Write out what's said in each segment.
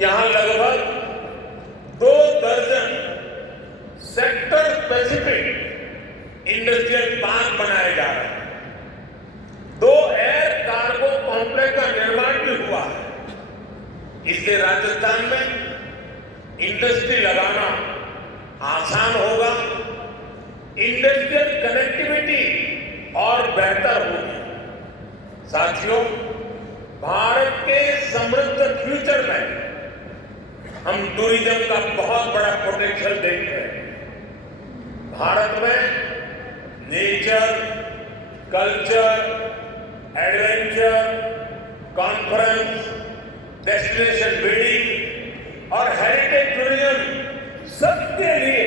यहां लगभग 2 दर्जन सेक्टर स्पेसिफिक इंडस्ट्रियल पार्क बनाए जा रहे हैं। 2 एयर कार्गो कॉम्प्लेक्स का निर्माण भी हुआ है। इससे राजस्थान में इंडस्ट्री लगाना आसान होगा, इंडस्ट्रियल कनेक्टिविटी और बेहतर होगी। साथियों, भारत के समृद्ध फ्यूचर में हम टूरिज्म का बहुत बड़ा पोटेंशियल देख रहे हैं। भारत में nature, culture, adventure, conference, destination building और हेरिटेज टूरिज्म सबके लिए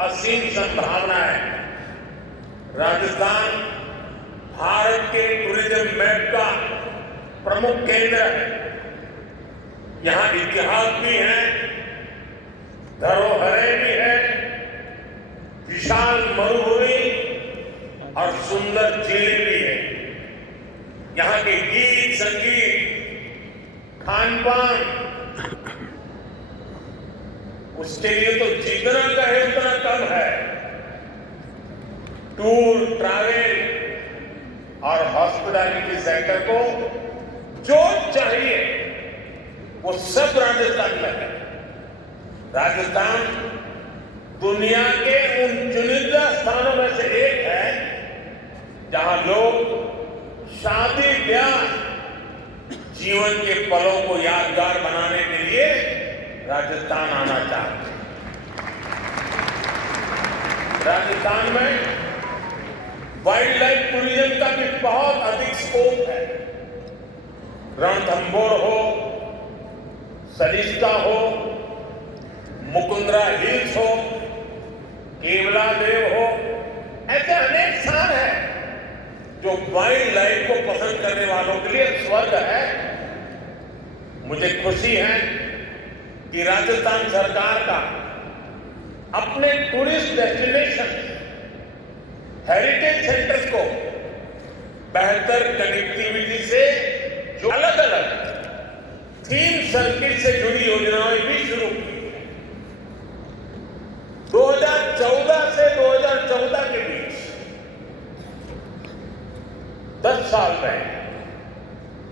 असीम संभावना है। राजस्थान भारत के टूरिज्म मैप का प्रमुख केंद्र है। यहां इतिहास भी है, धरोहरें भी है, विशाल मरुभूमि और सुंदर झीलें भी है। यहां के गीत, संगीत, खान पान, उसके लिए तो जितना कहे उतना कम है। टूर, ट्रैवल और हॉस्पिटैलिटी सेक्टर को जो चाहिए वो सब राजस्थान में है। राजस्थान दुनिया के उन चुनिंदा स्थानों में से एक है जहां लोग शादी ब्याह जीवन के पलों को यादगार बनाने के लिए राजस्थान आना चाहते हैं। राजस्थान में वाइल्ड लाइफ टूरिज्म का भी बहुत अधिक स्कोप है। रणथंभौर हो, सरिस्का हो, मुकुंदरा हिल्स हो, केवला देव हो, ऐसे अनेक स्थान हैं जो वाइल्ड लाइफ को पसंद करने वालों के लिए स्वर्ग है। मुझे खुशी है कि राजस्थान सरकार का अपने टूरिस्ट डेस्टिनेशन, हेरिटेज सेंटर्स को बेहतर कनेक्टिविटी से जो अलग अलग थीम सर्किट से जुड़ी योजनाएं भी शुरू की। 2014 से 2014 के बीच 10 साल में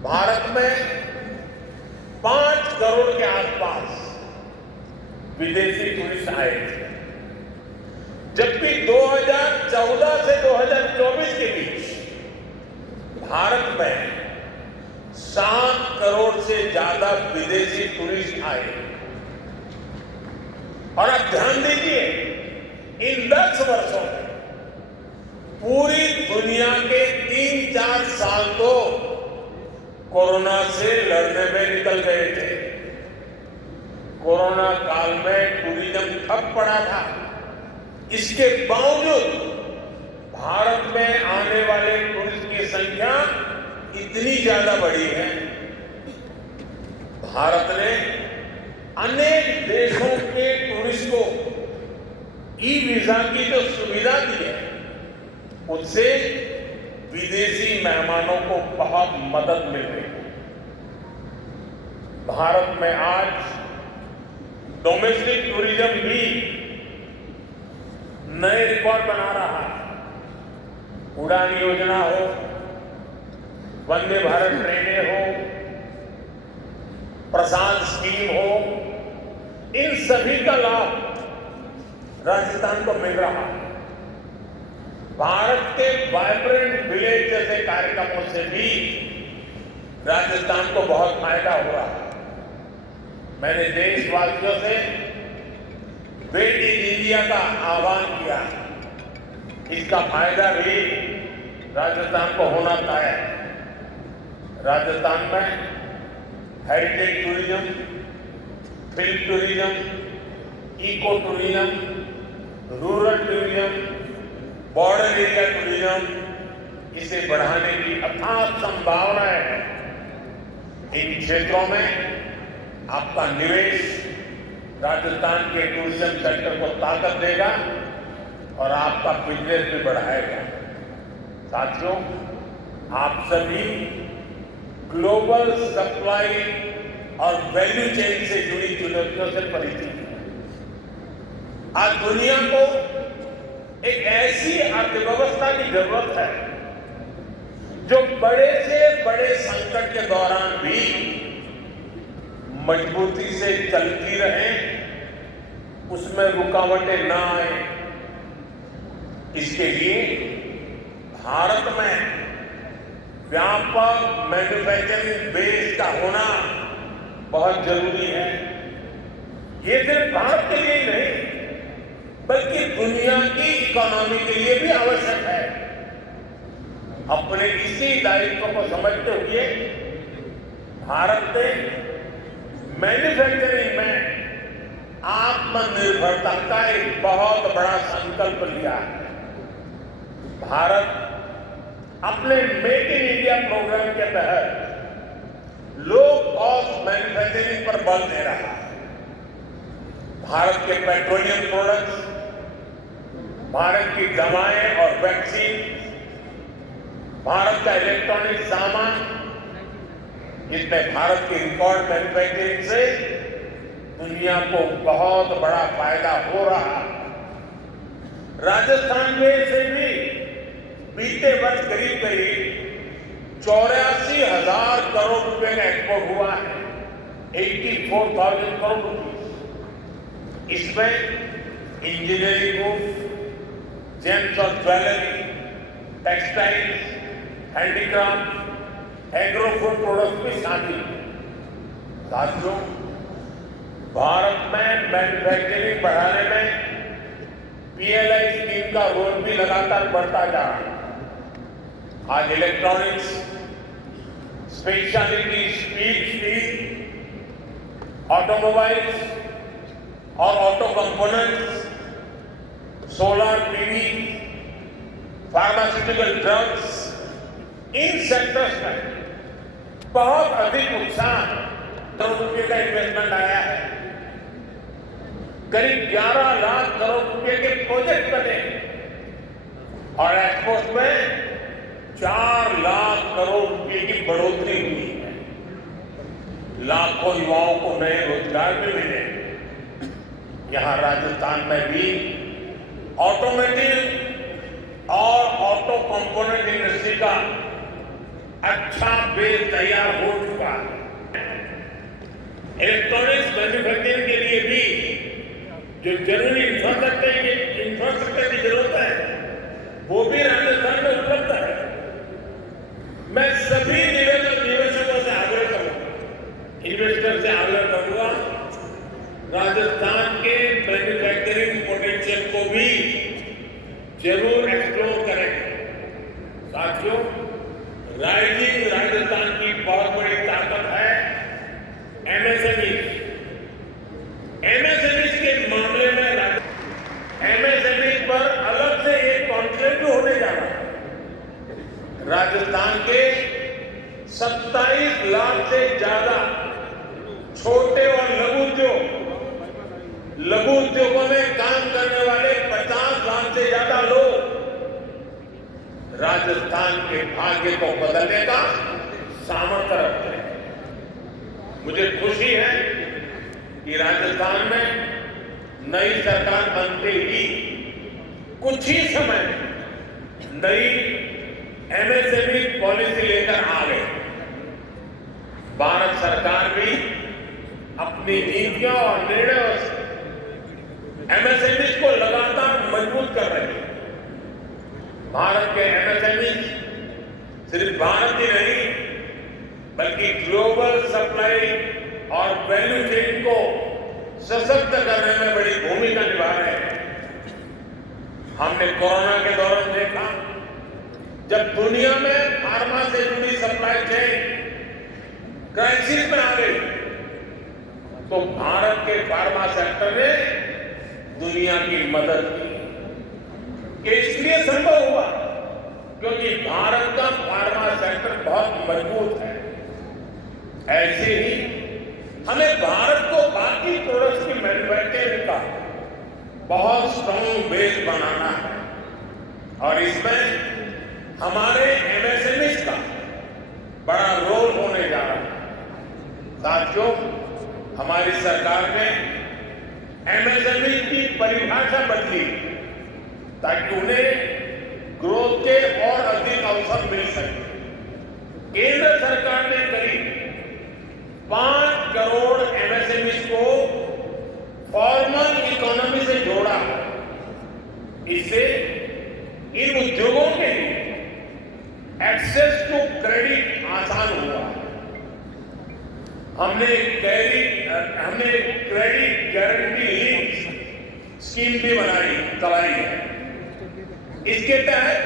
भारत में 5 करोड़ के आसपास विदेशी टूरिस्ट आए थे, जबकि 2014 से 2024 के बीच भारत में 7 करोड़ से ज्यादा विदेशी टूरिस्ट आए। और अब ध्यान दीजिए, इन 10 वर्षों में पूरी दुनिया के 3-4 साल तो कोरोना से लड़ने में निकल गए थे। कोरोना काल में टूरिज्म ठप पड़ा था। इसके बावजूद भारत में आने वाले टूरिस्ट की संख्या इतनी ज्यादा बढ़ी है। भारत ने अनेक देशों के टूरिस्ट को ई वीजा की जो सुविधा दी है, उससे विदेशी मेहमानों को बहुत मदद मिल रही है। भारत में आज डोमेस्टिक टूरिज्म भी नए रिकॉर्ड बना रहा है। उड़ान योजना हो, वंदे भारत ट्रेनें हो, प्रसाद स्कीम हो, इन सभी का लाभ राजस्थान को मिल रहा है। भारत के वाइब्रेंट विलेज जैसे कार्यक्रमों से भी राजस्थान को बहुत फायदा हो रहा है। मैंने देशवासियों से मेक इन इंडिया का आह्वान किया। इसका फायदा भी राजस्थान को होना तय है। राजस्थान में heritage tourism, film tourism, eco tourism, rural tourism, border area tourism, इसे बढ़ाने की अथाह संभावनाएं हैं। इन क्षेत्रों में आपका निवेश राजस्थान के टूरिज्म सेक्टर को ताकत देगा और आपका बिजनेस भी बढ़ाएगा। साथियों, आप सभी ग्लोबल सप्लाई और वैल्यू चेन से जुड़ी चुनौतियों से परिचित है। आज दुनिया को एक ऐसी अर्थव्यवस्था की जरूरत है जो बड़े से बड़े संकट के दौरान भी मजबूती से चलती रहे, उसमें रुकावटें ना आए। इसके लिए भारत में व्यापक मैन्युफैक्चरिंग बेस का होना बहुत जरूरी है। ये सिर्फ भारत के लिए ही नहीं बल्कि दुनिया की इकोनॉमी के लिए भी आवश्यक है। अपने इसी दायित्व को समझते हुए भारत ने मैन्युफैक्चरिंग में आत्मनिर्भरता का एक बहुत बड़ा संकल्प लिया है। भारत अपने मेक इन इंडिया प्रोग्राम के तहत लो कॉस्ट मैन्युफैक्चरिंग पर बल दे रहा है। भारत के पेट्रोलियम प्रोडक्ट्स, भारत की दवाएं और वैक्सीन, भारत का इलेक्ट्रॉनिक सामान, इसमें भारत की रिकॉर्ड मैन्युफैक्चरिंग से दुनिया को बहुत बड़ा फायदा हो रहा है। राजस्थान में से भी बीते वर्ष करीब 84,000 करोड़ रुपए का एक्सपोर्ट हुआ है, 84,000 करोड़ रुपए। इसमें इंजीनियरिंग गुड्स, जेम्स और jewellery, textiles, handicraft, agro food products भी शामिल हैं। साथियों, भारत में मैन्युफैक्चरिंग बढ़ाने में पीएलआई स्कीम का रोल भी लगातार बढ़ता जा रहा है। आज इलेक्ट्रॉनिक्स, स्पेशलिटी स्टील, ऑटोमोबाइल्स और auto components, solar PV, pharmaceutical drugs, इन सेक्टर्स में बहुत अधिक उत्साह करोड़ रुपए का इन्वेस्टमेंट आया है। करीब 11 लाख करोड़ रुपए के प्रोजेक्ट बने और एक्सपोर्ट में 4 लाख करोड़ रुपए की बढ़ोतरी हुई है। लाखों युवाओं को नए रोजगार भी मिले। यहां राजस्थान में भी ऑटोमेटिव और ऑटो कंपोनेंट इंडस्ट्री का अच्छा बेस तैयार हो चुका है। इलेक्ट्रॉनिक्स मैन्युफैक्चरिंग के लिए भी जो जरूरी इंफ्रास्ट्रक्चर की जरूरत है वो भी राजस्थान में उपलब्ध है। मैं सभी निवेशकों से आग्रह करूंगा, इन्वेस्टर से आग्रह करूंगा, राजस्थान के मैन्युफैक्चरिंग पोटेंशियल को भी जरूर एक्सप्लोर करें। साथियों, राइजिंग राजस्थान की बहुत बड़ी ताकत है एमएसएमई। एमएसएमई के मामले में एमएसएमई पर अलग से एक कॉन्क्लेव भी होने जा रहा है। राजस्थान के 27 लाख से ज्यादा छोटे और लघु उद्योगों में काम करने वाले 50 लाख से ज्यादा लोग राजस्थान के भाग्य को बदलने का सामर्थ्य रखते हैं। मुझे खुशी है कि राजस्थान में नई सरकार बनते ही कुछ ही समय में नई एमएसएमई पॉलिसी लेकर आ गए। भारत सरकार भी अपनी नीतियों और निर्णयों से एमएसएमई को लगातार मजबूत कर रही है। भारत के एमएसएमई सिर्फ भारत ही नहीं बल्कि ग्लोबल सप्लाई और वैल्यू चेन को सशक्त करने में बड़ी भूमिका निभा रहे हैं। हमने कोरोना के दौरान देखा, जब दुनिया में फार्मा से जुड़ी सप्लाई चेन क्राइसिस में आ गई तो भारत के फार्मा सेक्टर ने दुनिया की मदद की। इसलिए संभव हुआ क्योंकि भारत का फार्मा सेक्टर बहुत मजबूत है। ऐसे ही हमें भारत को बाकी प्रोडक्ट्स की मैन्युफैक्चरिंग का बहुत स्ट्रॉन्ग बेस बनाना है और इसमें हमारे एमएसएमईज का बड़ा रोल होने जा रहा है। साथियों, हमारी सरकार ने एमएसएमई की परिभाषा बदली ताकि उन्हें ग्रोथ के और अधिक अवसर मिल सके। केंद्र सरकार ने करीब 5 करोड़ एमएसएमई को फॉर्मल इकोनॉमी से जोड़ा है। इससे इन उद्योगों के लिए एक्सेस टू क्रेडिट आसान हुआ। हमने क्रेडिट गारंटी लिंक स्कीम भी चलाई है। इसके तहत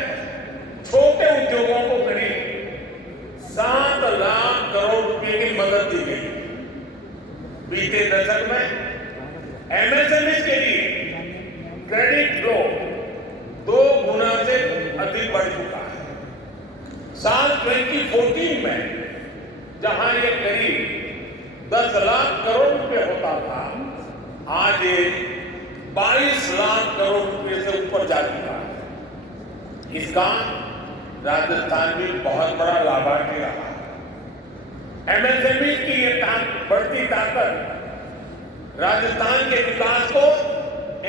छोटे उद्योगों को करीब 7 लाख करोड़ रुपए की मदद दी गई। बीते दशक में एमएसएमई के लिए क्रेडिट फ्लो 2 गुना से अधिक बढ़ चुका है। साल 2014 में जहां ये करीब 10 लाख करोड़ रुपए होता था, आज ये 22 लाख करोड़ रुपए से ऊपर जा चुका है। इसका राजस्थान भी बहुत बड़ा लाभार्थी रहा है। एमएसएमई की ये बढ़ती ताकत राजस्थान के विकास को